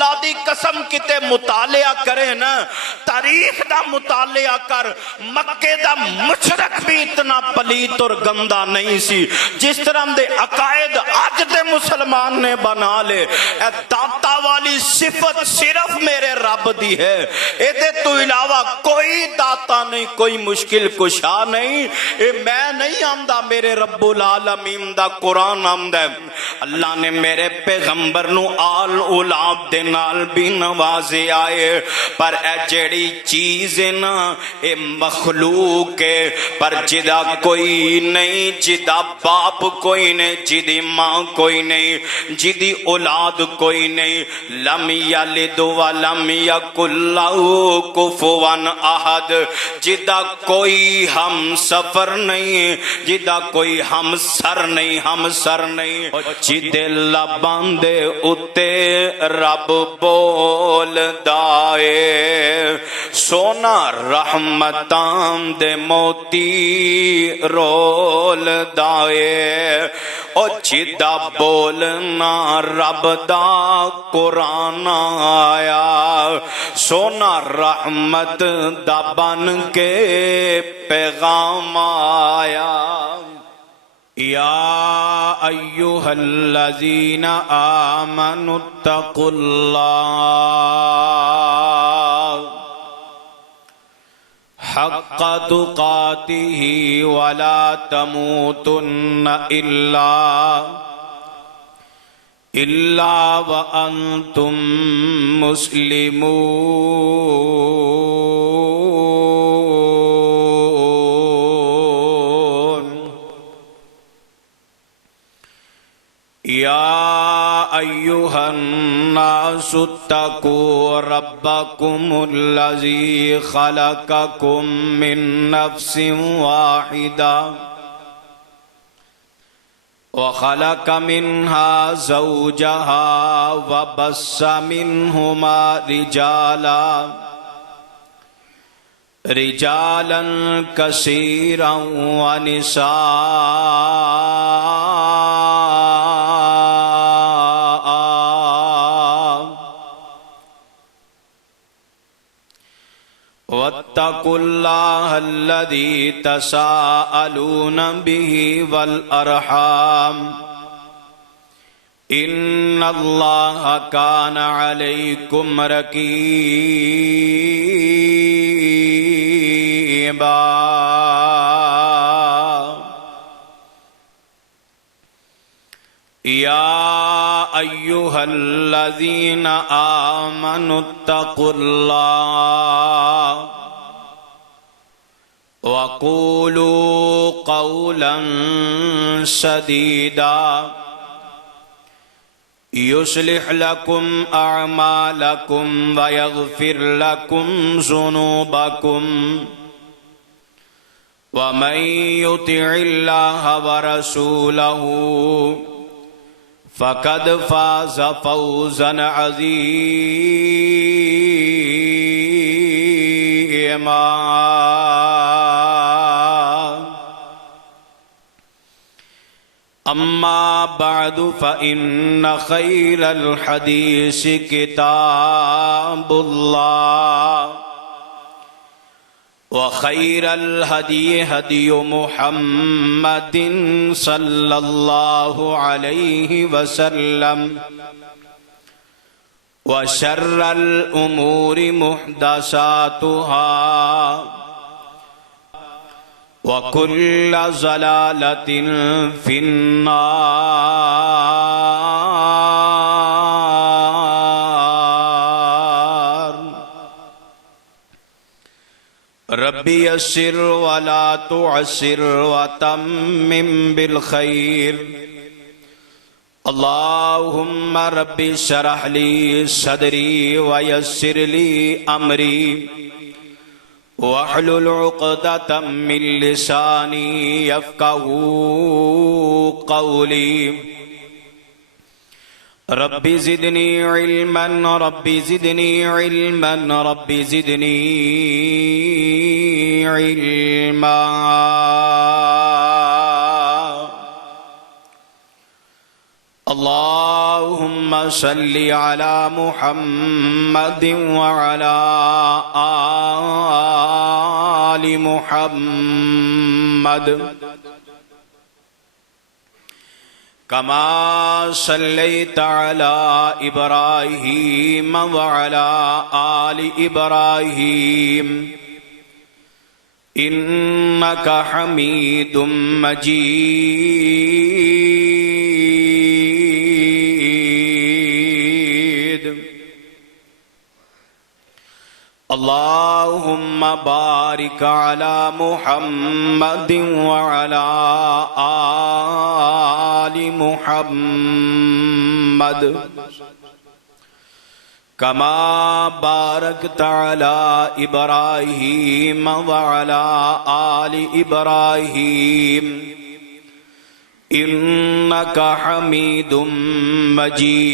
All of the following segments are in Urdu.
اللہ دی قسم کتے مطالعہ کرے نا، تاریخ دا مطالعہ کر، مکے دا مشرق بھی اتنا پلیت اور گندہ نہیں سی جس طرح دے عقائد آج دے مسلمان نے بنا لے۔ اے داتا والی صفت صرف میرے رب دی ہے، ایدے تو علاوہ کوئی داتا نہیں، کوئی مشکل کشا نہیں۔ اے میں نہیں آمدہ، میرے رب العالمین دا قرآن آمدہ ہے۔ اللہ نے میرے پیغمبر نو آل اولاد دے نال بھی نوازے آئے، پر اے جیڑی چیز نا اے مخلوق ہے، پر جدا کوئی نہیں، جدا باپ کوئی نہیں، جدی ماں کوئی نہیں، جدی اولاد کوئی نہیں۔ لم یلد ولم یکن لہ کفوا احد، جدا کوئی ہم سفر نہیں، جدا کوئی ہم سر نہیں، ہم سر نہیں، جدے لباں دے اتے رب بول دائے، سونا رحمتاں دے موتی رول دائے، او جدا بولنا رب دا قرآن آیا، سونا رحمت دا بن کے پیغام آیا۔ یا ایہا الذین آمنوا اتقوا اللہ حق تقاتہ ولا تموتن الا وانتم مسلمون۔ یا ایہا الناس اتقوا ربکم الذی خلقکم من نفس واحدہ وخلق منها زوجها وبث منهما رجالا كثيرا ونساء، واتقوا الله الذي تساءلون به والأرحام إن الله كان عليكم رقيبا۔ یا ایہا الذین آمنوا اتقوا اللہ وقولوا قولا سدیدا یصلح لکم اعمالکم ویغفر لکم ذنوبکم ومن یطع اللہ ورسولہ فقد فاز فوزا عظیما۔ اما بعد فإن خیر الحدیث کتاب اللہ وخیر الہدی ہدی محمد صلی اللہ علیہ وسلم وشر الامور محدثاتها وكل ضلالة في النار۔ ربی یسر ولا تعسر وتمم بالخیر۔ اللہم ربی اشرح لی صدری ویسر لی امری واحلل عقدۃ من لسانی یفقہوا قولی۔ ربی زدنی علما ربی زدنی علما ربی زدنی علما۔ اللهم صل على محمد وعلى آل محمد كما صليت على إبراهيم وعلى آل إبراهيم إنك حميد مجيد. اللهم بارك على محمد وعلى آل محمد كما باركت على إبراهيم وعلى آل إبراهيم إنك حميد مجيد.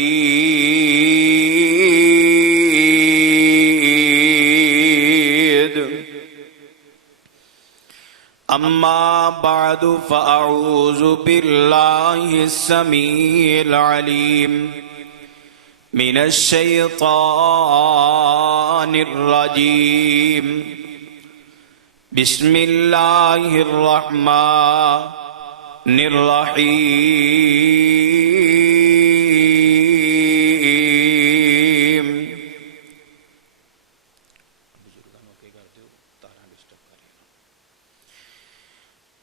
أما بعد فأعوذ بالله السميع العليم من الشيطان الرجيم. بسم الله الرحمن الرحيم.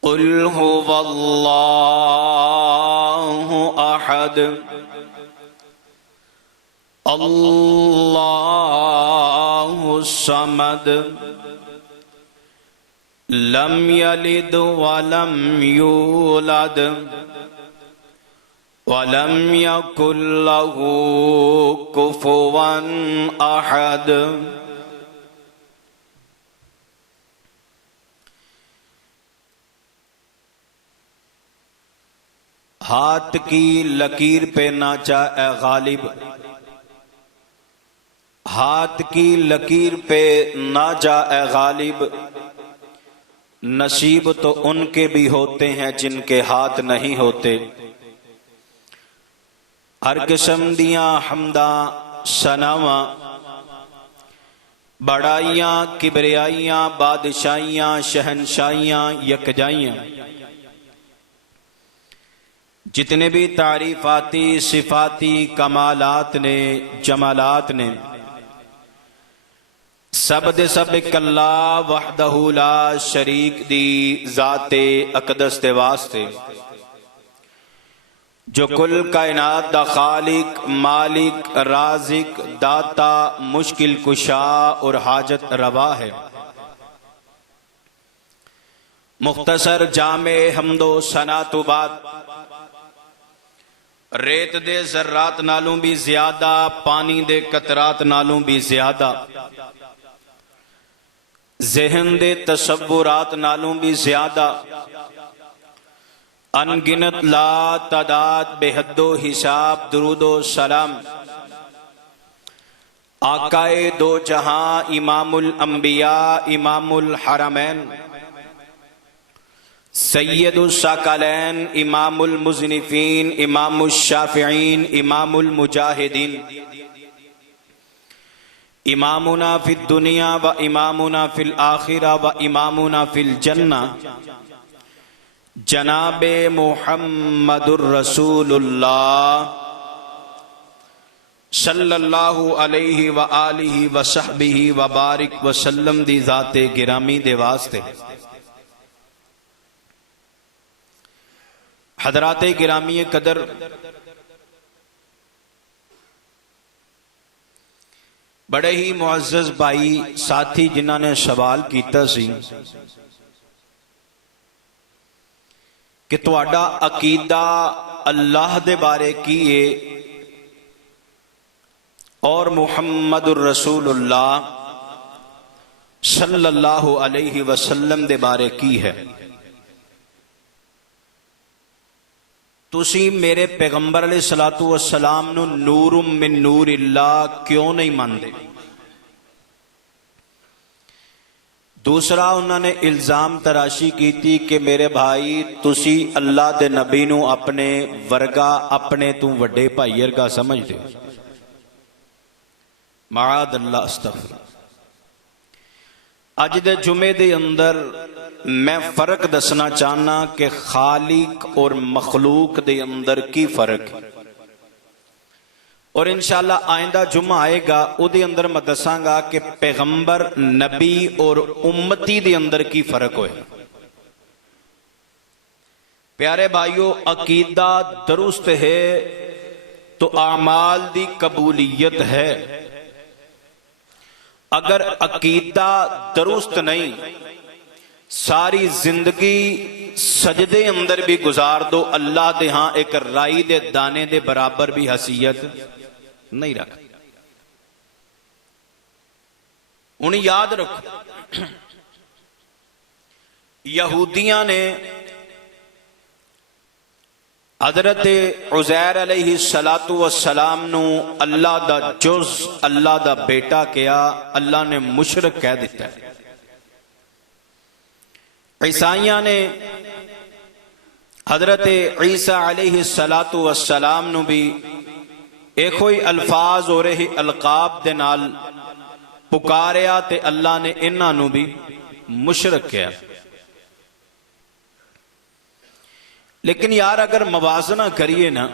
قل هو الله أحد الله الصمد لم يلد ولم يولد ولم يكن له كفوا أحد. ہاتھ کی لکیر پہ ناچا اے غالب، ہاتھ کی لکیر پہ نہ جا اے غالب، نصیب تو ان کے بھی ہوتے ہیں جن کے ہاتھ نہیں ہوتے. ہر قسم دیاں حمداں ثناواں بڑائیاں کبریائیاں بادشاہیاں شہنشاہیاں یکجائیاں، جتنے بھی تعریفاتی صفاتی کمالات نے جمالات نے، سب دے سب ایک اللہ وحدہ لا شریک دی ذات اقدس دے واسطے، جو کل کائنات دا خالق مالک رازق داتا مشکل کشا اور حاجت روا ہے. مختصر جامع حمد و ثنا تو بعد ریت دے ذرات نالوں بھی زیادہ، پانی دے قطرات نالوں بھی زیادہ، ذہن دے تصورات نالوں بھی زیادہ، انگنت لا تعداد بے حد و حساب درود و سلام آقائے دو جہاں امام الانبیاء امام الحرمین سید الثقلین امام المذنبین امام الشافعین امام المجاہدین، امامنا فی الدنیا و امامنا فی الآخرہ و امامنا فی الجنہ، جناب محمد الرسول اللہ صلی اللہ علیہ وآلہ وصحبہ وبارک وسلم دی ذات گرامی دے واسطے. حضرات گرامی قدر، بڑے ہی معزز بھائی ساتھی جنہاں نے سوال کیتا سی کہ تواڈا عقیدہ اللہ دے بارے کی ہے اور محمد الرسول اللہ صلی اللہ علیہ وسلم دے بارے کی ہے. تسی میرے پیغمبر علیہ السلام نو نور من نور اللہ کیوں نہیں ماندے؟ دوسرا انہوں نے الزام تراشی کی تھی کہ میرے بھائی تسی اللہ دے نبی نو اپنے ورگا اپنے تو وڈے بھائی ورگا سمجھ دے. معاذ اللہ استغفر. اج دے جمعے دے اندر میں فرق دسنا چاہنا کہ خالق اور مخلوق دے اندر کی فرق ہے، اور انشاءاللہ آئندہ جمعہ آئے گا او دے اندر میں دساں گا کہ پیغمبر نبی اور امتی دے اندر کی فرق ہوئے. پیارے بھائیو، عقیدہ درست ہے تو اعمال دی قبولیت ہے. اگر عقیدہ درست نہیں، ساری زندگی سجدے اندر بھی گزار دو، اللہ دے ہاں ایک رائی دے دانے دے برابر بھی حیثیت نہیں رکھ. انہیں یاد رکھو، یہودیاں نے حضرت عزیر علیہ السلام نو اللہ دا جز، اللہ دا بیٹا کیا، اللہ نے مشرک کہہ دیتا ہے. عیسائیاں نے حضرت عیسیٰ علیہ السلام نو بھی ایک ہوئی الفاظ اور ہی القاب دے نال پکاریا تے اللہ نے انہاں نو بھی مشرک کیا. لیکن یار اگر موازنہ کریے نا،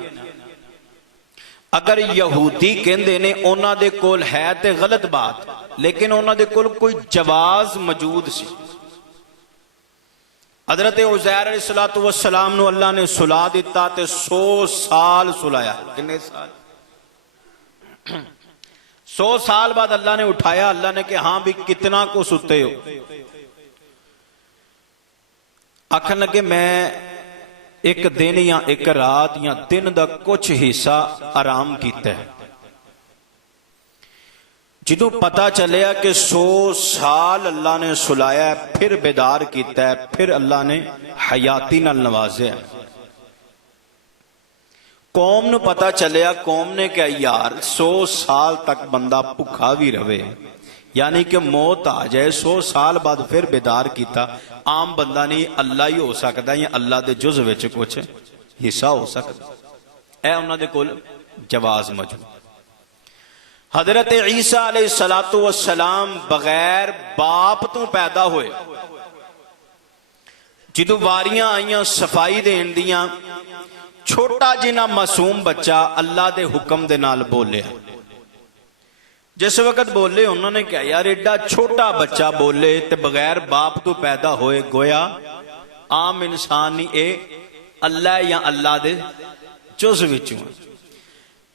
اگر یہودی کہندے نے اونا دے کول ہے تے غلط بات، لیکن اونا دے کول کوئی جواز موجود سی. حضرت عزیر علیہ السلام نو اللہ نے سلا دیتا تے 100 سال سلایا. کتنے سال؟ 100 سال بعد اللہ نے اٹھایا. اللہ نے کہ ہاں بھی کتنا کو ستے ہو؟ آکھن لگے میں ایک دن یا ایک رات یا دن دا کچھ حصہ آرام کیتا ہے. جدو پتا چلیا کہ 100 سال اللہ نے سلایا ہے، پھر بیدار کیتا ہے، پھر اللہ نے حیاتی نال نوازیا. قوم نو پتا چلیا، قوم نے کہا یار 100 سال تک بندہ بھکھا بھی رہے، یعنی کہ موت آ جائے، 100 سال بعد پھر بیدار کیتا. عام بندہ نہیں، اللہ ہی ہو سکتا یا اللہ دے جز وچ کچھ حصہ ہو سکتا. اے انہاں دے کول جواز موجود. حضرت عیسیٰ علیہ السلام بغیر باپ تو پیدا ہوئے. جدو واریاں آئیاں صفائی دین دیاں، چھوٹا جنا معصوم بچہ اللہ دے حکم دے نال بولے. جس وقت بولے انہوں نے کہا یار ایڈا چھوٹا بچہ بولے تے بغیر باپ تو پیدا ہوئے، گویا عام انسان نہیں، اے اللہ یا اللہ دے جز وچوں.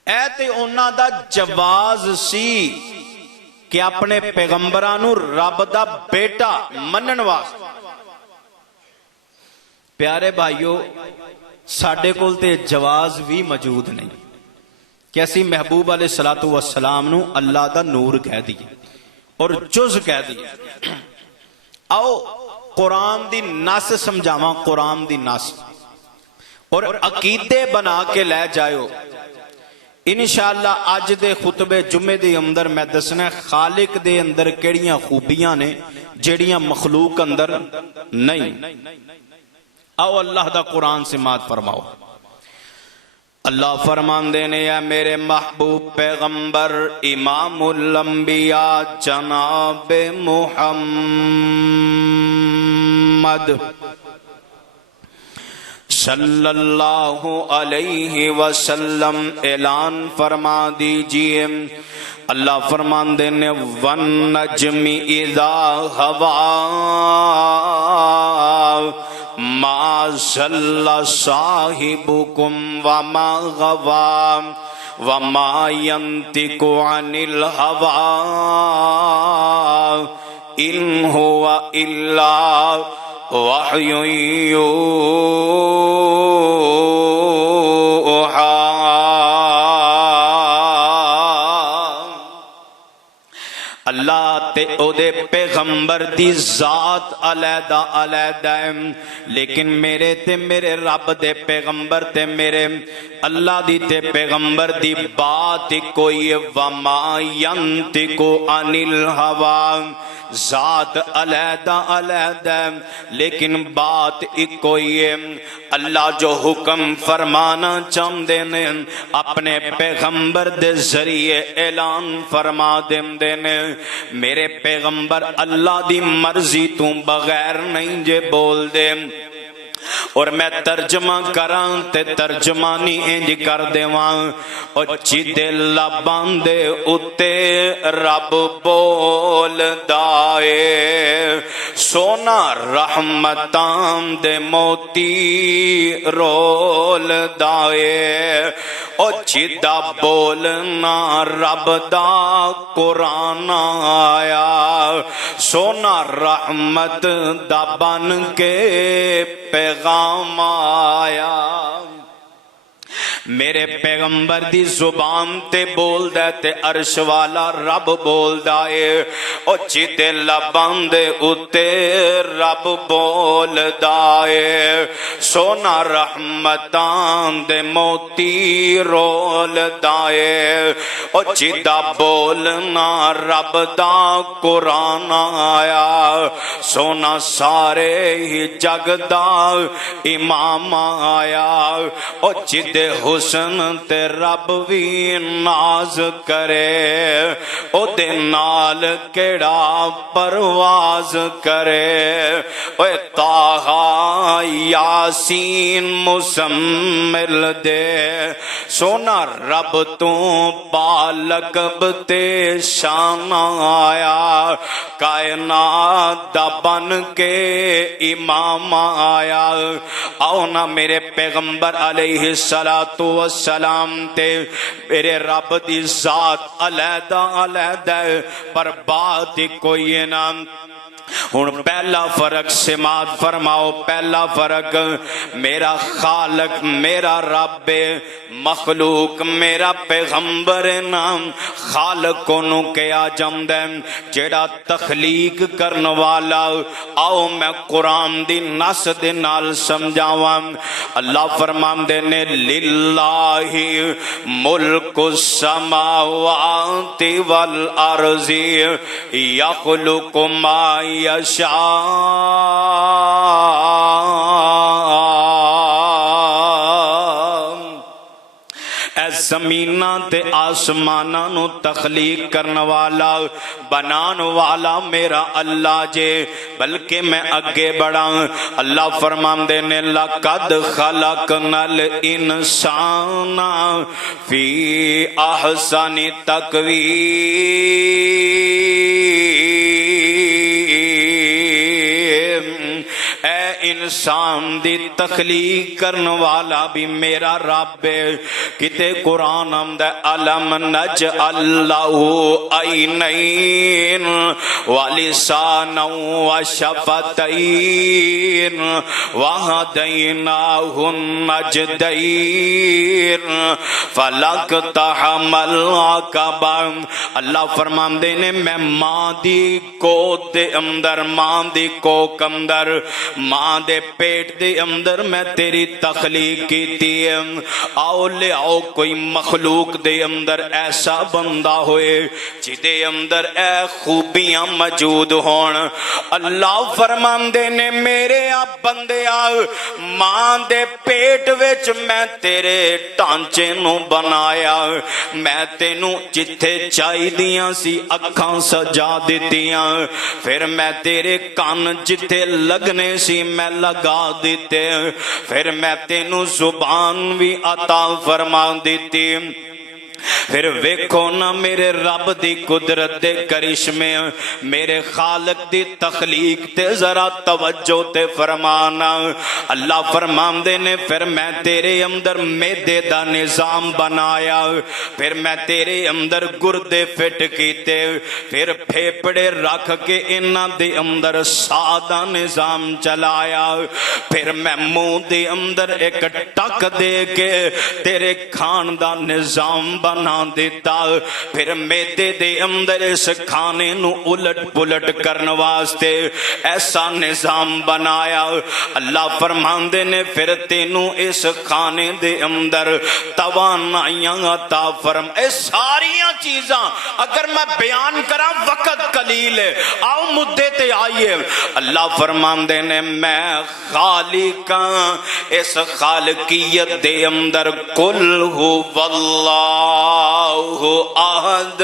اے تے انہاں دا جواز سی کہ اپنے پیغمبرانو رب دا بیٹا منن واسطے. پیارے بھائیو، ساڈے کول تے جواز بھی موجود نہیں کہ اسی محبوب علیہ السلام نو اللہ دا نور کہہ دیے اور جز کہہ دیے. آؤ قرآن دی نس سمجھاواں، قرآن دی نس، اور عقیدے بنا کے لے جائیو. انشاءاللہ آج دے خطبے جمعے دے اندر میں دسنا خالق دے اندر کیڑیاں خوبیاں نے جیڑیاں مخلوق اندر نہیں. آؤ اللہ دا قرآن سے مات فرماؤ. اللہ فرمان دینے یا میرے محبوب پیغمبر امام الانبیاء جناب محمد صلی اللہ علیہ وسلم اعلان فرما دیجئے. اللہ فرمان دینے وَالنَّجْمِ إِذَا هَوَىٰ مَا ضَلَّ صَاحِبُكُمْ وَمَا غَوَىٰ وَمَا يَنطِقُ عَنِ الْهَوَىٰ إِنْ هُوَ إِلَّا وَحْيٌ يُوحَىٰ. اللہ تے او دے پیغمبر دی ذات علیحدہ علیحدہ ہے، لیکن میرے تے میرے رب دے پیغمبر تے میرے اللہ دی تے پیغمبر دی بات کوئی وما ینطق عن الہوا، ذات علیحدہ علیحدہ لیکن بات ایک کوئی ہے۔ اللہ جو حکم فرمانا چاہتے نے اپنے پیغمبر دے ذریعے اعلان فرما دے نے۔ میرے پیغمبر اللہ دی مرضی تو بغیر نہیں جے بول دے، اور میں ترجمہ کران تے ترجمانی انج کر دیواں، اور جدے لباں دے اتے رب بول دائے سونا رحمتاں دے موتی رول دائے، اور جدا بولنا رب دا قرآن آیا سونا رحمت دا بن کے پیغام آیا۔ میرے پیغمبر دی زبان تے بول دے تے عرش والا رب بول دائے، او جدے لباں دے اتے رب بول دائے سونا رحمتاں دے موتی رول دائے، او جدا بولنا رب دا قرآن آیا سونا سارے ہی جگ دا امام آیا، او جدے حسن تے رب بھی ناز کرے او دے نال کیڑا پرواز کرے، اے طٰہٰ یاسین مزمل دے سونا رب تو بالقب تے شان آیا، کائنات دا بن کے امام آیا۔ آؤ نا میرے پیغمبر علیہ السلام تے میرے رب دی ذات علیحدہ علیحدہ پر بات کوئی نہ۔ ہن پہلا فرق سماعت فرماؤ، پہلا فرق میرا خالق میرا رب مخلوق میرا پیغمبر نام خالق کو کیا جمدا ہے جیڑا تخلیق کرن والا۔ آؤ میں قرآن دی نص دے نال سمجھاواں۔ اللہ فرماندے نے للہ ملک السماوات والارض یخلق ما یشاء اے زمیناں تے آسماناں نو تخلیق کرن والا بنان والا میرا اللہ جے، بلکہ میں اگے بڑھاں۔ اللہ فرماندے نے لقد خلقنا الانسان فی احسن تقویم، اے انسان دی تخلیق کرن والا بھی میرا رب ہے۔ کتے قرآن آمدہ علم نجعل لہ عینین ولسانا وشفتین وہدیناہ النجدین فلاقتحم العقبہ۔ اللہ فرماندے نے میں ماں دی گود دے اندر، ماں دی کوک اندر، ماں دے پیٹ دے اندر میں تیری تخلیق کیتی ہے۔ آؤ لے آؤ کوئی مخلوق دے اندر ایسا بندہ ہوئے جدے اندر اے خوبیاں موجود ہون۔ اللہ فرماندے نے میرے آپ بندے آ ماں دے پیٹ وچ میں تیرے ٹانچے نو بنایا، میں تینو جتھے چاہی دیاں سی اکھاں سجا دیتیاں، پھر میں تیرے کان جتھے لگنے سی میں لگا دیتے، پھر میں تینو زبان بھی عطا فرما دیتی۔ پھر ویکھو نا میرے رب دی قدرت دے کرشمے، میرے خالق دی تخلیق تے ذرا توجہ تے فرمانا۔ اللہ فرماندے نے پھر میں تیرے اندر میدے دا نظام بنایا، پھر میں تیرے اندر گردے فٹ کیتے، پھر پھیپڑے رکھ کے انہاں دے اندر ساہ دا نظام چلایا، پھر میں منہ دے اندر ایک ٹک دے کے تیرے کھان دا نظام بنایا۔ بنا دیتا، پھر میدے دے اندر اس کھانے نو الٹ پلٹ کرن واسطے ایسا نظام بنایا۔ اللہ فرماندے نے پھر تینوں اس کھانے دے اندر توانائیاں عطا فرم۔ اے ساریاں چیزاں اگر میں بیان کرا وقت قلیل ہے، آؤ مدے تے آئیے۔ اللہ فرماندے نے میں خالقاں، اس خالقیت دے اندر قل ہو واللہ احد،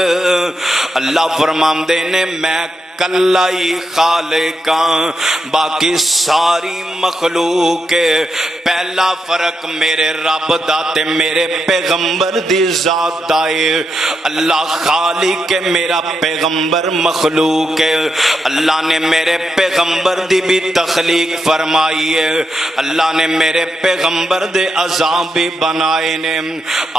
اللہ فرماندے نے میں کلا ہی خالقاں، باقی ساری مخلوق ہے۔ پہلا فرق میرے رب دا تے میرے پیغمبر دی ذات دا ہے۔ اللہ خالق ہے، میرا پیغمبر مخلوق ہے۔ اللہ نے میرے پیغمبر دی بھی تخلیق فرمائی ہے، اللہ نے میرے پیغمبر دے اعضاء بھی بنائے نے۔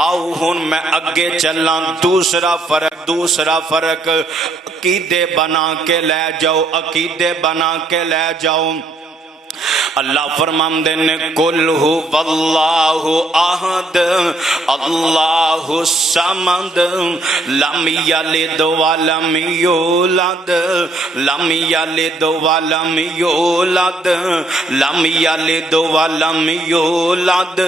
آؤ ہن میں اگے چلاں، دوسرا فرق عقیدے بنا کے لے جاؤ، عقیدے بنا کے لے جاؤ۔ اللہ فرماندے نے قل ہو واللہ احد اللہ الصمد لم یلد ولم یولد لم یلد ولم یولد لم یلد ولم یولد۔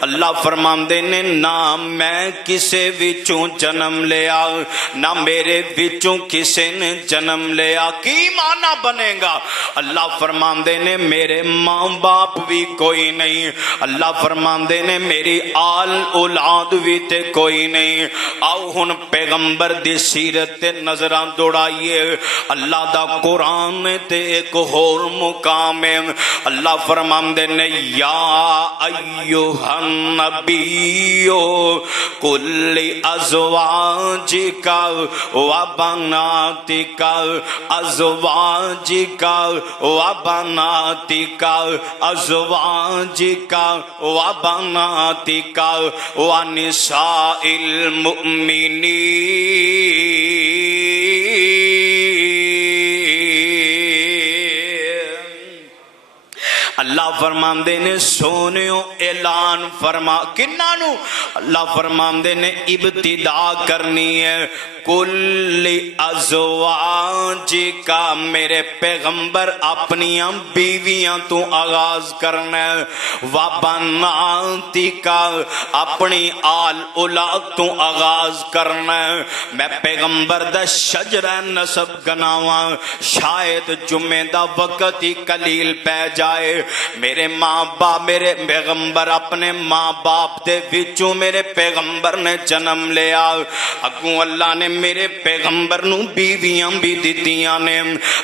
اللہ فرماندے نے نہ میں کسے وچوں جنم لیا، نہ میرے وچوں کسے نے جنم لیا۔ کی معنی بنے گا؟ اللہ فرماندے نے میرے ماں باپ بھی کوئی نہیں، اللہ فرماندے نے میری آل اولاد بھی تے کوئی نہیں۔ آؤ ہن پیغمبر دی سیرت تے نظراں دوڑائیے۔ اللہ دا قرآن تے ایک اور مقام ہے، اللہ فرماندے نے یا ایھا النبی قل ازواجک و بناتک ازواجک و بناتک ازواجک و بناتک ونساء المؤمنین۔ اللہ فرماندے نے سونیو اعلان فرما کنانو، اللہ فرماندے نے ابتدا کرنی ہے کل ازواجکا، میرے پیغمبر اپنیاں بیویاں تو آغاز کرنا ہے، وبناتکا اپنی آل اولاد تو آغاز کرنا ہے۔ میں پیغمبر دا شجرہ نسب گناواں، شاید جمعہ دا وقت ہی قلیل پہ جائے۔ میرے ماں باپ، میرے پیغمبر اپنے ماں باپ دے وچوں میرے پیغمبر نے جنم لیا، اگوں اللہ نے میرے پیغمبر نو بیویاں بھی دتیاں نے،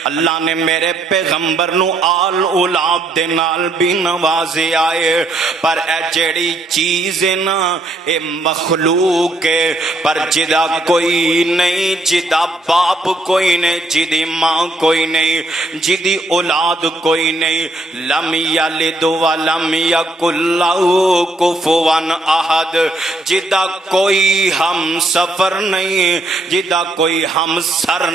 اللہ نے میرے پیغمبر نو آل اولاد دے نال بھی نوازے آئے۔ پر اے جیڑی چیز ہے نا اے مخلوق ہے، پر جدا کوئی نہیں، جدا باپ کوئی نہیں، جدی ماں کوئی نہیں، جدی اولاد کوئی نہیں۔ لم یلد ولم یکن لہ کفوا احد، جدا کوئی ہم سفر نہیں، جدا کوئی ہم سر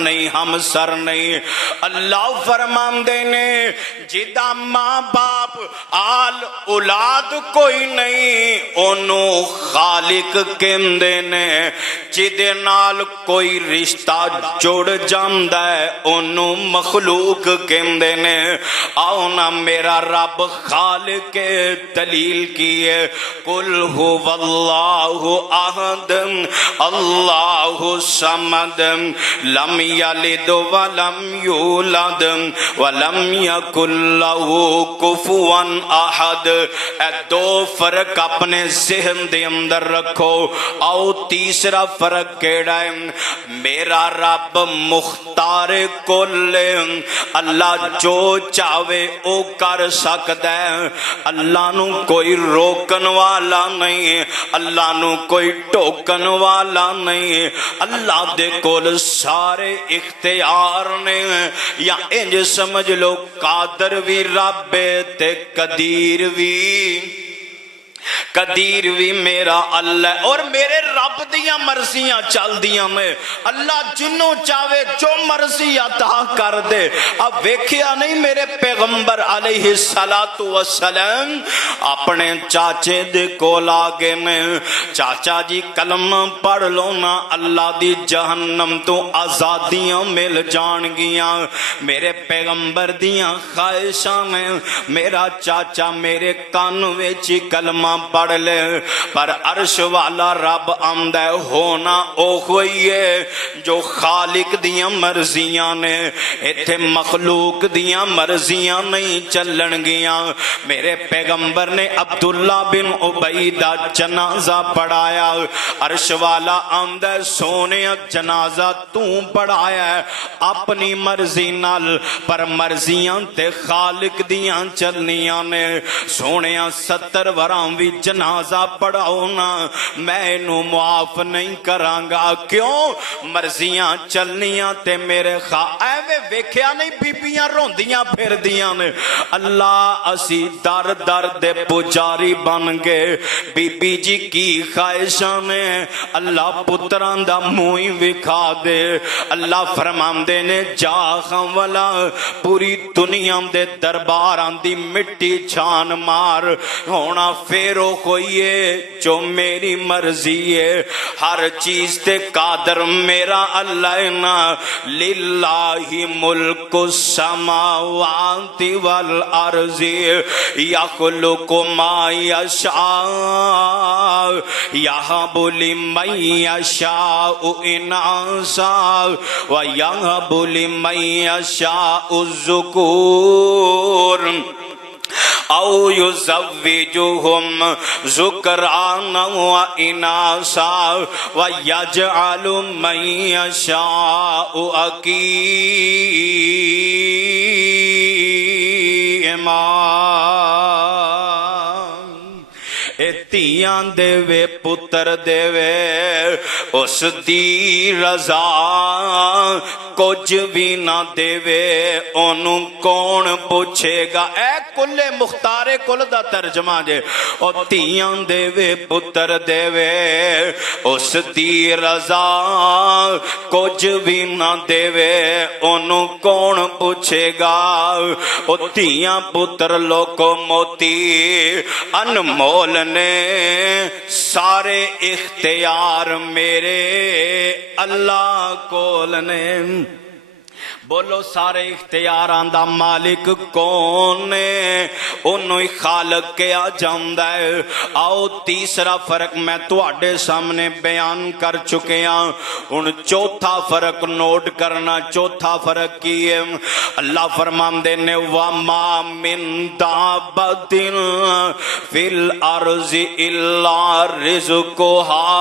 نہیں۔ اللہ فرماندے نے جدا ماں باپ آل اولاد کوئی نہیں، انہوں خالق کہندے نے، جدے نال کوئی رشتہ جوڑ جاندا ہے انہوں مخلوق کہندے نے۔ آؤ نا میرا رب خالق دلیل کی ہے، قل هو اللہ احد اللہ الصمد لم یلد ولم یولد ولم یکن لہ کفوا احد۔ اے دو فرق اپنے ذہن دے اندر رکھو۔ آؤ تیسرا فرق کیڑا ہے؟ میرا رب مختار کل، اللہ جو چاہے او کر سکتا ہے، اللہ نو کوئی روکن والا نہیں، اللہ نو کوئی ٹوکن والا نہیں، اللہ دے کول سارے اختیار نے۔ یا انج سمجھ لو قادر بھی رب تے قدیر بھی میرا اللہ، اور میرے رب دی دیاں مرضیاں چل دیاں میں اللہ جنوں چاہے جو مرضی عطا کر دے اب ویکھیا نہیں میرے پیغمبر علیہ السلام اپنے چاچے دے کول آگے نے چاچا جی کلمہ پڑھ لو نا اللہ دی جہنم تو آزادیاں مل جان گیاں میرے پیغمبر دیاں خواہشاں نے میرا چاچا میرے کان وچ کلمہ پڑھ لے پر عرش والا رب آمدہ ہونا او ہوئی ہے جو خالق دیاں مرضیاں نے ایتھے مخلوق دیاں مرضیاں نہیں چلن گیاں میرے پیغمبر نے عبداللہ بن عبیدہ جنازہ پڑھایا عرش والا آمدہ سونے جنازہ تو پڑھایا ہے اپنی مرضی نال پر مرضیاں تے خالق دیاں چلنیاں نے سونے 70 وراں بھی جنازہ پڑھاؤ نا میں انہوں معاف نہیں کرانگا کیوں مرضیاں چلنیاں تے میرے ایوے ویکھیا نہیں بیبیاں روندیاں پھر دیاں نے اللہ اسی در در دے پجاری بن گئے بی بی جی کی خواہشاں نے اللہ پتران دا موئی وکھا دے اللہ فرماندے نے جا خوالا پوری دنیا دے درباران دی مٹی چھان مار ہونا فیرو ہوئیے جو میری مرضی ہے ہر چیز تے قادر میرا اللہ نا للہ ملک السماوات والارض یخلق ما یشاء یہب لمن یشاء اناسا ویہب لمن یشاء الذکور او یزوجہم ذکرانا و اناسا ویجعل من یشاء عقیما تیاں دے وے پتر دے وے اس دی رضا کچھ بھی نہ دے وے انہوں کون پوچھے گا اے کل مختار کل دا ترجمہ جے او تیاں دے وے پتر دے وے اس دی رضا کچھ بھی نہ دے وے انہوں کون پوچھے گا او تیاں پتر لوکو موتی انمول نے سارے اختیار میرے اللہ کول نے بولو سارے اختیاران دا مالک کون ہے انہوں ہی خالق کیا جاندہ ہے آؤ تیسرا فرق میں تو آڈے سامنے بیان کر چکے ہیں ان چوتھا فرق نوٹ کرنا چوتھا فرق کیے اللہ فرمان دینے وَمَا مِن دَابَّةٍ فِي الْأَرْضِ إِلَّا رِزْقُهَا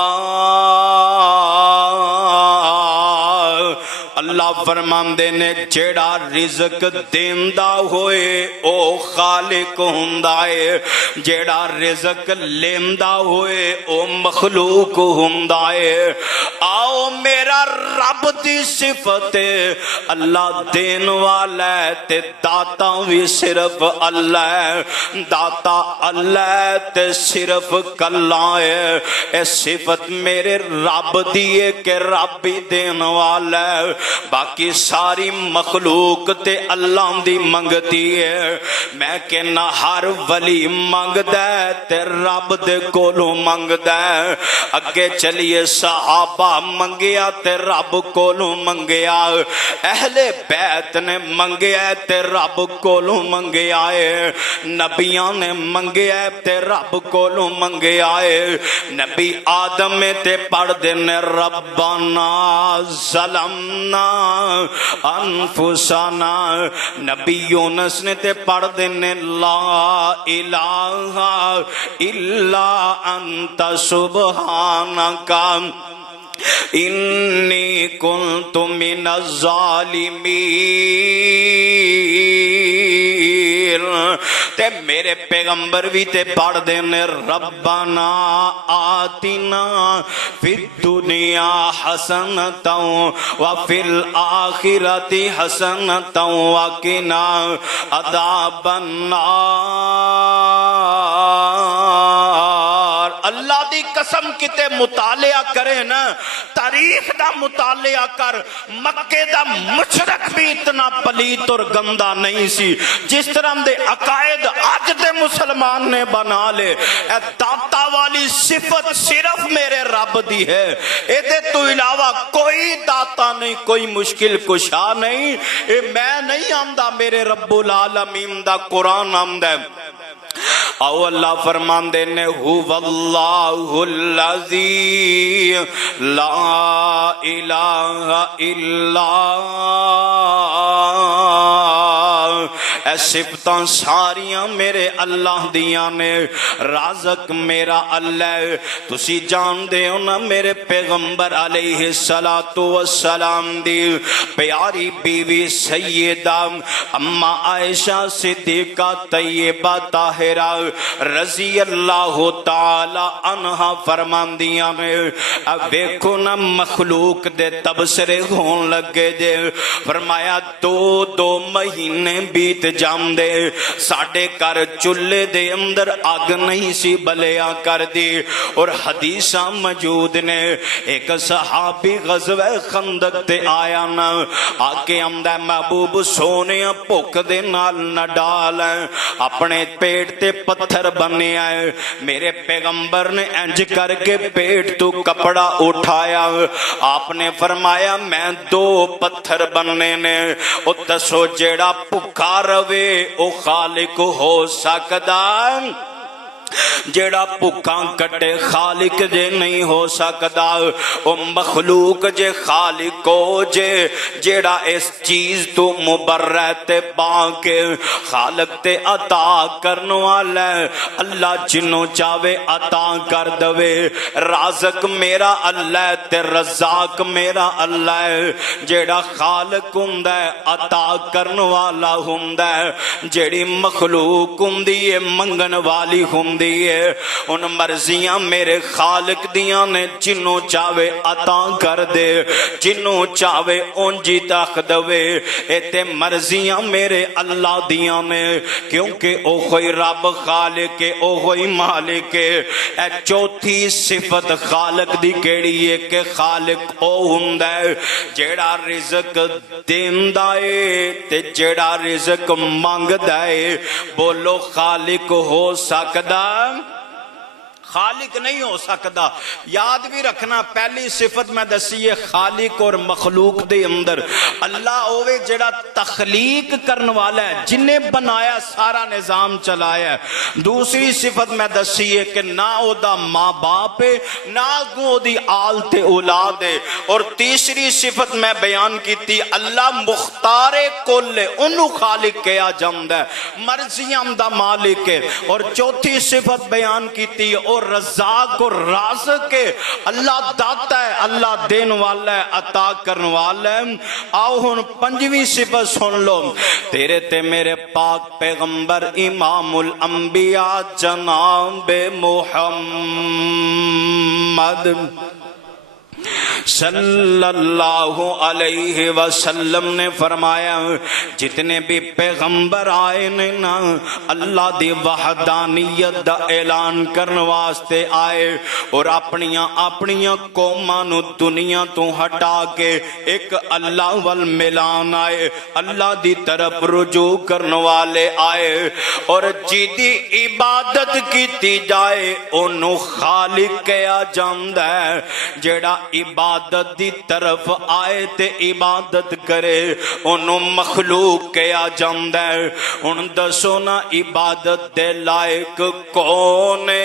اللہ فرماندے نے جیڑا رزق دیندہ ہوئے او خالق ہوندائے جیڑا رزق لیندہ ہوئے او مخلوق ہوندائے آؤ میرا رب دی صفت اللہ دین والا ہے تے داتا بھی صرف اللہ ہے داتا اللہ ہے تے صرف کلہ ہے اے صفت میرے رب دیئے کہ رب بھی دین والا ہے باقی ساری مخلوق تے اللہ دی منگتی ہے میں کہنا ہر ولی منگ دے تے رب دے کولو منگ دے اگے چلیے صحابہ منگیا تے رب کولو منگیا اہل بیت نے منگیا تے رب کولو منگیا ہے نبیاں نے منگیا تے رب کولو منگیا ہے نبی آدم تے پڑھ دینے ربنا ظلمنا انفسنا نبی یونس نے تے پڑھ دینے لا الہ الا انت سبحانکا انی کنت من الظالمین تے میرے پیغمبر بھی تے پڑھ دینے ربنا آتنا فی الدنیا حسنتا وفی الآخرت حسنتا وقنا عذاب النار اللہ دی قسم کتے مطالعہ کرے نا تاریخ دا مطالعہ کر مکے دا مشرق بھی اتنا پلیت اور گندا نہیں سی جس طرح دے عقائد آج دے مسلمان نے بنا لے اے داتا والی صفت صرف میرے رب دی ہے اے دے تو علاوہ کوئی داتا نہیں کوئی مشکل کشا نہیں اے میں نہیں آمدہ میرے رب العالمین دا قرآن آمدہ او اللہ فرمان دینے هو اللہ الذی لا الہ الا اے صفتاں ساریاں میرے اللہ دیاں نے رازق میرا اللہ تسی جان دے ہو نا میرے پیغمبر علیہ السلام دی پیاری بیوی سیدہ اما عائشہ صدیقہ طیبہ طاہرہ رضی اللہ تعالی عنہ فرمان دیاں نے اب دیکھو نا مخلوق دے تبصرے ہون لگے دے فرمایا دو مہینے بیت جام دے ساڑھے کر چلے دے اندر آگ نہیں سی بلیا کر دی اور حدیثہ موجود نے ایک صحابی غزوہ خندق تے آیا نا آکے امدہ محبوب سونے پوک دے نال نہ ڈال اپنے پیٹ تے پتھر بنے آئے میرے پیغمبر نے انج کر کے پیٹ تو کپڑا اٹھایا آپ نے فرمایا میں 2 پتھر بننے نے او دسو جیڑا پکار روے او خالق ہو سکدا جیڑا پکاں کٹے خالق جے نہیں ہو سکدا او مخلوق جے خالق ہو جے جیڑا اس چیز تو مبرہ تے باکے خالق تے عطا کرن والا اللہ جنوں چاہے عطا کر دوے رازق میرا اللہ تے رزاق میرا اللہ جیڑا خالق ہوندا ہے عطا کرن والا ہوندا ہے جیڑی مخلوق ہوندی ہے منگن والی ہوندی ان مرضیاں میرے خالق دیاں نے جنوں چاہے عطا کر دے جنوں چاہے اونجی تاک دوے ایتے مرضیاں میرے اللہ دیاں نے کیونکہ او کوئی رب خالق او کوئی مالک اے چوتھی صفت خالق دی کیڑی ہے کہ خالق او ہوندا ہے جیڑا رزق دیندا ہے تے جیڑا رزق مانگدا ہے بولو خالق ہو سکدا خالق نہیں ہو سکتا یاد بھی رکھنا پہلی صفت میں دسی ہے خالق اور مخلوق دے اندر اللہ ہوئے جڑا تخلیق کرن والا ہے جنہیں بنایا سارا نظام چلایا ہے دوسری صفت میں دسی ہے کہ نہ او دا ماں باپ ہے نہ او دی آل تے اولاد ہے اور تیسری صفت میں بیان کی تھی اللہ مختار کل انہوں خالق کیا جامدہ ہے مرضیاں دا مالک ہے اور چوتھی صفت بیان کی تھی اور رزاق اور رازق ہے اللہ داتا ہے اللہ دین والا ہے عطا کرن والا ہے آؤ ہن پنجویں صفت سن لو تیرے تے میرے پاک پیغمبر امام الانبیاء جناب محمد صلی اللہ علیہ وسلم نے فرمایا جتنے بھی پیغمبر آئے نا اللہ دی وحدانیت دا اعلان کرن واسطے آئے اور اپنیاں قوماں نو دنیا تو ہٹا کے ایک اللہ والملان آئے اللہ دی طرف رجوع کرن والے آئے اور جیدی عبادت کیتی جائے انہوں خالق کیا جاندہ ہے جیڑا عبادت دی طرف آئے تے عبادت کرے انہوں مخلوق کیا جاندہ ہے ان دسو نا عبادت دے لائق کونے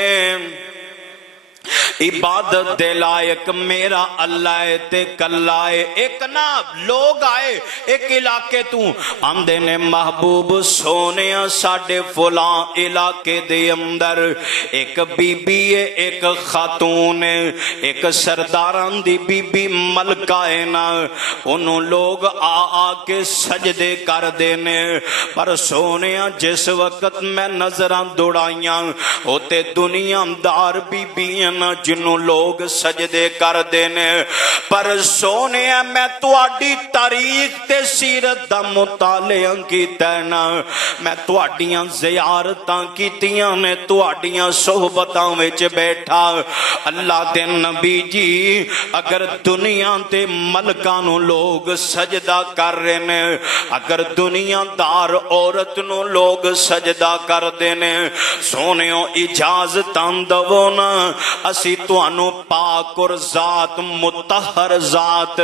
عبادت دے لائق میرا اللہ تے کلائے ایک نا لوگ آئے ایک علاقے تو آمدے نے محبوب سونیا ساڑھے فلان علاقے دے اندر ایک بی بی ہے ایک خاتون ہے ایک سرداران دی بی بی ملکہ ہے نا انہوں لوگ آ کے سجدے کر دینے پر سونیا جس وقت میں نظران دوڑائیاں ہوتے دنیا دار بی بی نا جنوں لوگ سجدے کر دینے پر سونے میں تواڈی تاریخ تے سیرت دا مطالعہ کیتا ہے نا میں تواڈیاں زیارتاں کیتیاں نے تواڈیاں صحبتاں وچ بیٹھا اللہ دے نبی جی اگر دنیا تے ملکاں نو لوگ سجدہ کر رہے نے اگر دنیا دار عورت نو لوگ سجدہ کر دینے سونےو اجازتاں دو نا اسی توانو پاک اور ذات مطہر ذات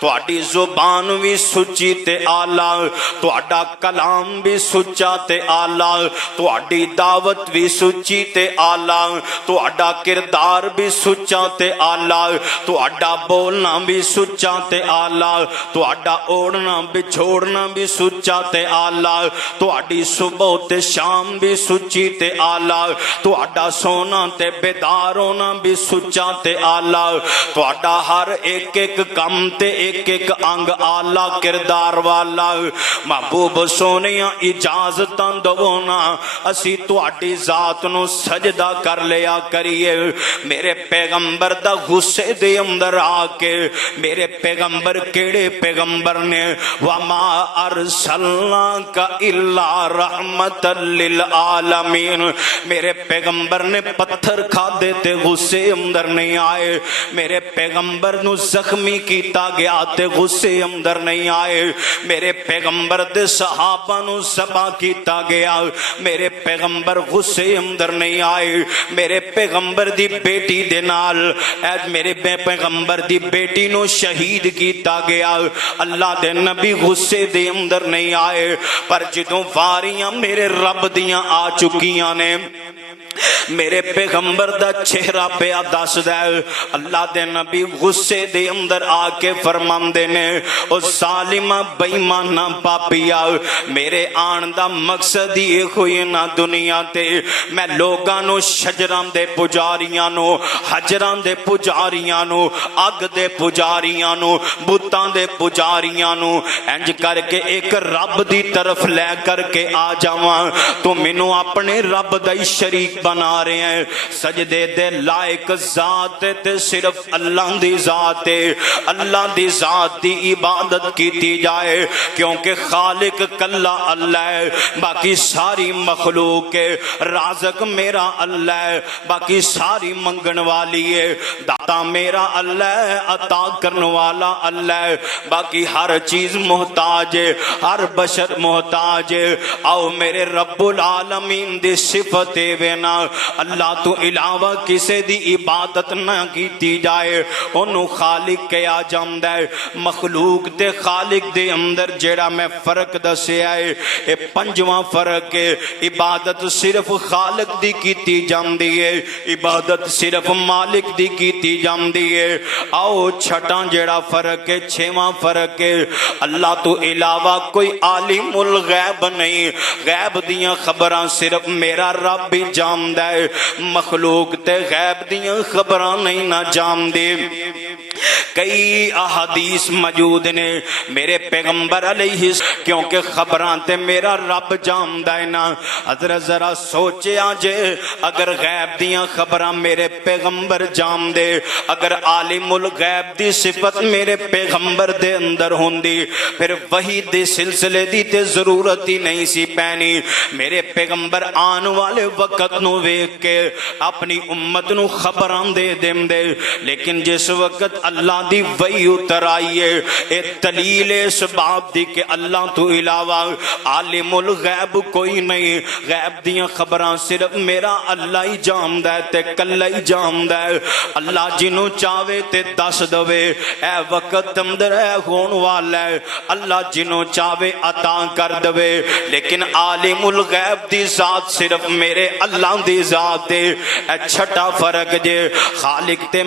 تواڈی زبان بھی سچی تے آلہ تواڈا کلام بھی سچا تے آلہ تواڈی دعوت بھی سچی تے آلہ تواڈا کردار بھی سچا تے آلہ تواڈا بولنا بھی سچا تے آلہ تواڈا اوڑنا بچھوڑنا بھی سچا تے آلہ تواڈی صبح تے شام بھی سچی تے آلہ تواڈا سونا تے بیدار ہونا بھی سچا تے آلہ تواڈا ہر ایک ایک کم تے ایک ایک انگ آلہ کردار والا محبوب سونیاں اجازتاں دونا اسی تواڈی ذات نو سجدہ کر لیا کریے میرے پیغمبر دا غصے دے اندر آ کے میرے پیغمبر کیڑے پیغمبر نے وما ارسلناک الا رحمت للعالمین میرے پیغمبر نے پتھر کھا دیتے غصے اندر نہیں آئے میرے پیغمبر نو زخمی کیتا گیا تے غصے اندر نہیں آئے میرے پیغمبر دے صحابہ نو ذبح کیتا گیا میرے پیغمبر غصے اندر نہیں آئے میرے پیغمبر دی بیٹی دے نال میرے پیغمبر دی بیٹی نو شہید کیتا گیا اللہ دے نبی غصے دے اندر نہیں آئے پر جدوں واریاں میرے رب دیاں آ چکیاں نے میرے پیغمبر دا چہرہ پہ دس دے اللہ دے نبی غصے دے اندر آ کے فرماندے نے او ظالمہ بےمانہ پاپیا میرے آن دا مقصد یہ ہوئی نہ دنیا تے میں لوگاں نو شجراں دے پجاریاں نو حجراں دے پجاریاں نو اگ دے پجاریاں نو بتاں دے پجاریاں نو انج کر کے ایک رب دی طرف لے کر کے آ جاواں تو مینوں اپنے رب دا ہی شریک بنا رہے ہیں سجدے دے لائق ذات تے صرف اللہ دی ذات ہے اللہ دی ذات دی عبادت کیتی جائے کیونکہ خالق کلا اللہ ہے باقی ساری مخلوق ہے رازق میرا اللہ ہے باقی ساری منگن والی ہے داتا میرا اللہ ہے عطا کرنے والا اللہ ہے باقی ہر چیز محتاج ہے ہر بشر محتاج ہے آؤ میرے رب العالمین دی صفت وینا اللہ تو علاوہ کسے دی عبادت نہ کیتی جائے انہوں خالق کیا جاندہ ہے مخلوق دے خالق دے اندر جیڑا میں فرق دسے آئے اے پنجواں فرق ہے عبادت صرف خالق دی کیتی جاندی ہے عبادت صرف مالک دی کیتی جاندی ہے آؤ چھٹاں جیڑا فرق ہے چھواں فرق ہے اللہ تو علاوہ کوئی عالم الغیب نہیں غیب دیاں خبراں صرف میرا رب بھی جاندہ ہے مخلوق تے غیب دیاں خبراں نہیں نہ جان دے کئی احادیث موجود نے میرے پیغمبر علیہ کیونکہ خبراں تے میرا رب جاندہ ہے نا حضرت ذرا سوچے آجے اگر غیب دیاں خبراں میرے پیغمبر جان دے اگر عالم الغیب دی صفت میرے پیغمبر دے اندر ہوندی پھر وحی دے سلسلے دی تے ضرورت ہی نہیں سی پینی میرے پیغمبر آن والے وقت نو ویک کے اپنی امت نو خبراں دے دیں دے لیکن جس وقت اللہ دی وحی اتر آئیے اے دلیل اس باب دی کہ اللہ تو علاوہ عالم الغیب کوئی نہیں غیب دیاں خبراں صرف میرا اللہ ہی جاندہ ہے تے کلہ ہی جاندہ ہے اللہ جنوں چاہوے تے دس دوے اے وقت اندر اے ہون والا ہے اللہ جنوں چاہوے عطا کر دوے لیکن عالم الغیب دی ذات صرف میرے اللہ دی ذات دے اے چھٹا فرق جے خالق تے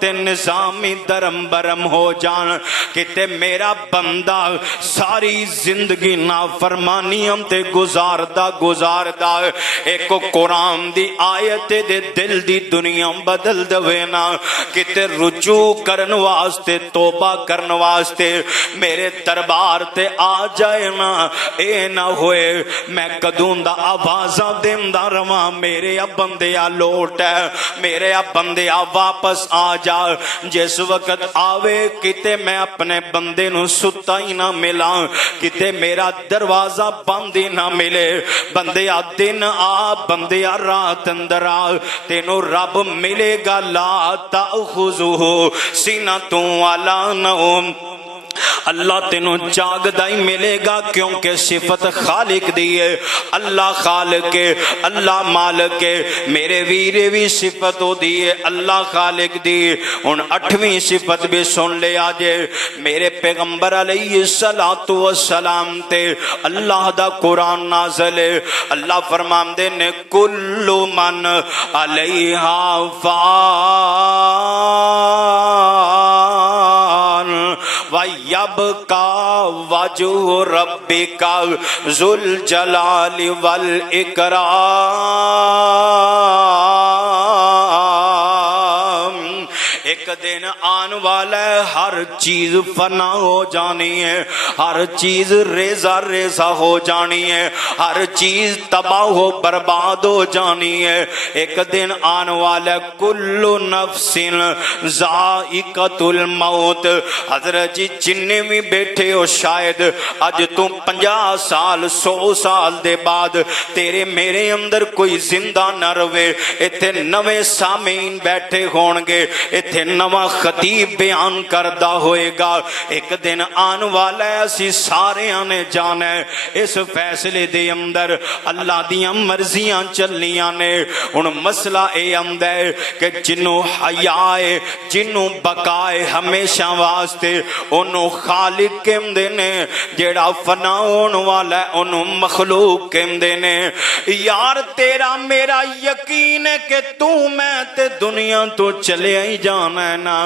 تے نظامی درم برم ہو جان کتے میرا بندہ ساری زندگی نافرمانیاں تے گزاردا ایک قرآن دی آیت دے دل دی دنیا بدل دوے نا کتے رجوع کرن واسطے توبہ کرن واسطے میرے دربار تے آ جائے نا اے نہ ہوئے میں کدوں دا آوازاں دیندا رواں میرے بندیا لوٹ ہے میرے بندیا واپس آ جا جس وقت آوے کتے میں اپنے بندے نو ستا ہی نہ ملا کتے میرا دروازہ بند ہی نہ ملے بندیا دن آ بندیا رات اندر آ تینو رب ملے گا لا تأخذہ سینۃ ولا نوم اللہ تینوں جاگدائی ملے گا کیونکہ صفت خالق دی ہے اللہ خالق ہے اللہ مالک ہے میرے ویرے بھی صفت ہو دی ہے اللہ خالق دی ان 8ویں صفت بھی سن لے آجے میرے پیغمبر علیہ السلام تے اللہ دا قرآن نازل ہے اللہ فرمان دے نے کل من علیہا فان وَيَبْقَى وَجْهُ رَبِّكَ ذُو الْجَلَالِ وَالْإِكْرَامِ ایک دن آن والا ہے ہر چیز فنا ہو جانی ہے ہر چیز ریزہ ہو جانی ہے ہر چیز تباہ و برباد ہو جانی ہے ایک دن آن والا ہے کل نفس ذائقۃ الموت حضرت جی جننے بھی بیٹھے ہو شاید اج تو 50 سال 100 سال دے بعد تیرے میرے اندر کوئی زندہ نہ روے ایتھے نویں سامعین بیٹھے ہونگے ایتھے نواں خطیب بیان کردہ ہوئے گا ایک دن آن والا ہے اسی سارے آنے جانا ہے اس فیصلے دے اندر اللہ دیاں مرضیاں چلنیاں نے ان مسئلہ اے اندر ہے کہ جنوں حیائے جنوں بقائے ہمیشہ واسطے انہوں خالق کم دینے جیڑا فنا ہون والا ہے انہوں مخلوق کم دینے یار تیرا میرا یقین ہے کہ تو میں تے دنیا تو چلے ہی جانا ہے نا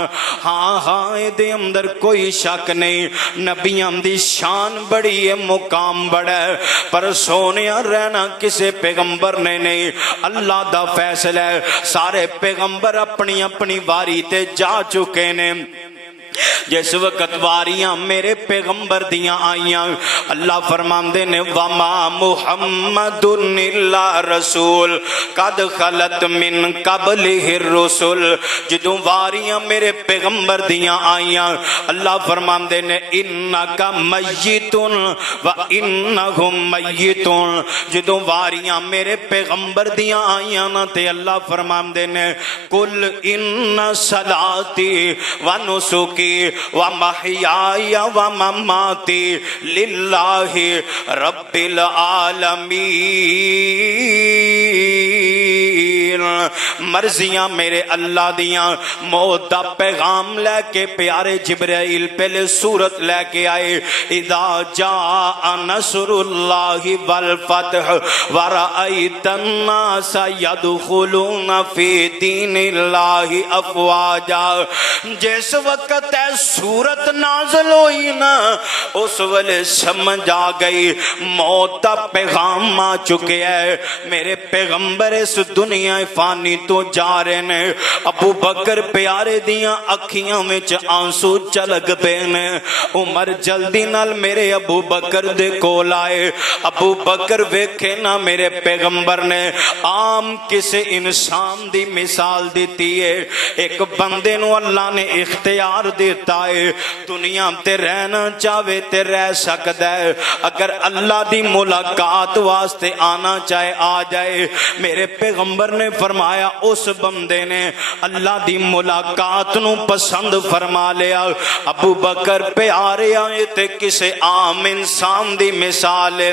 ہاں دے اندر کوئی شک نہیں نبیاں دی شان بڑی ہے مقام بڑا ہے پر سونیا رہنا کسے پیغمبر نے نہیں اللہ دا فیصلہ ہے سارے پیغمبر اپنی اپنی واری تے جا چکے نے جس وقت واریاں میرے پیغمبر دیاں آئیاں اللہ فرماندے نے وما محمد الا رسول قد خلت من قبلہ الرسل جدوں واریاں میرے پیغمبر دیاں آئیاں اللہ فرماندے نے انکا میتون و انہم میتون جدوں واریاں میرے پیغمبر دیاں آئیاں نا تے اللہ فرماندے نے کل ان صلاتی و نسکی وَمَحْيَايَ وَمَمَاتِي لِلَّهِ رَبِّ الْعَالَمِينَ مرضیاں میرے اللہ دیاں موت دا پیغام لے کے پیارے جبرائیل پہلے صورت لے کے آئے اذا جاء نصر اللہ والفتح ورأیت الناس يدخلون فی دین اللہ افواجا جس وقت سورت نازل ہوئی نا اس ویلے سمجھ آ گئی موت دا پیغام آ چکے ہے میرے پیغمبر اس دنیا فانی تو جا رہے نے ابو بکر پیارے دیاں اکھیاں وچ آنسو چلگ پے نے عمر جلدی نال میرے ابو بکر دے کول آئے ابو بکر ویکھے نا میرے پیغمبر نے عام کسے انسان دی مثال دیتی ہے ایک بندے نو اللہ نے اختیار دیتا ہے دنیا تے رہنا چاہے تے رہ سکتا ہے اگر اللہ دی ملاقات واسطے آنا چاہے آ جائے میرے پیغمبر نے فرمایا اس بندے نے اللہ دی ملاقات نو پسند فرما لیا ابو بکر پیارے آئے تے کسے عام انسان دی مثال ہے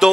2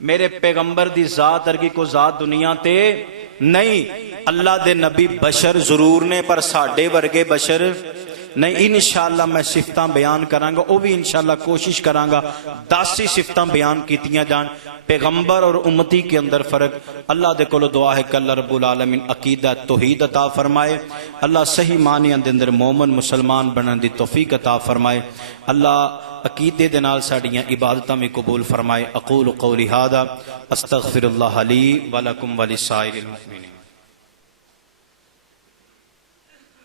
میرے پیغمبر دی ذات ارگی کوئی ذات دنیا تے نہیں۔ اللہ دے نبی بشر ضرور نے پر ساڈے ورگے بشر نہیں۔ انشاءاللہ میں صفتاں بیان کراں گا، وہ بھی انشاءاللہ کوشش کراں گا 10 ہی صفتاں بیان کیتیاں جان۔ پیغمبر اور امتی کے اندر فرق۔ اللہ دے کولو دعا ہے کہ اللہ رب العالمین عقیدہ توحید عطا فرمائے، اللہ صحیح معنی دے اندر مومن مسلمان بنن دی توفیق عطا فرمائے، اللہ عقیدے دے نال ساڈیاں عبادتاں میں قبول فرمائے۔ اقول قولی ھذا استغفر اللہ لی ولکم ولسائر المؤمنین۔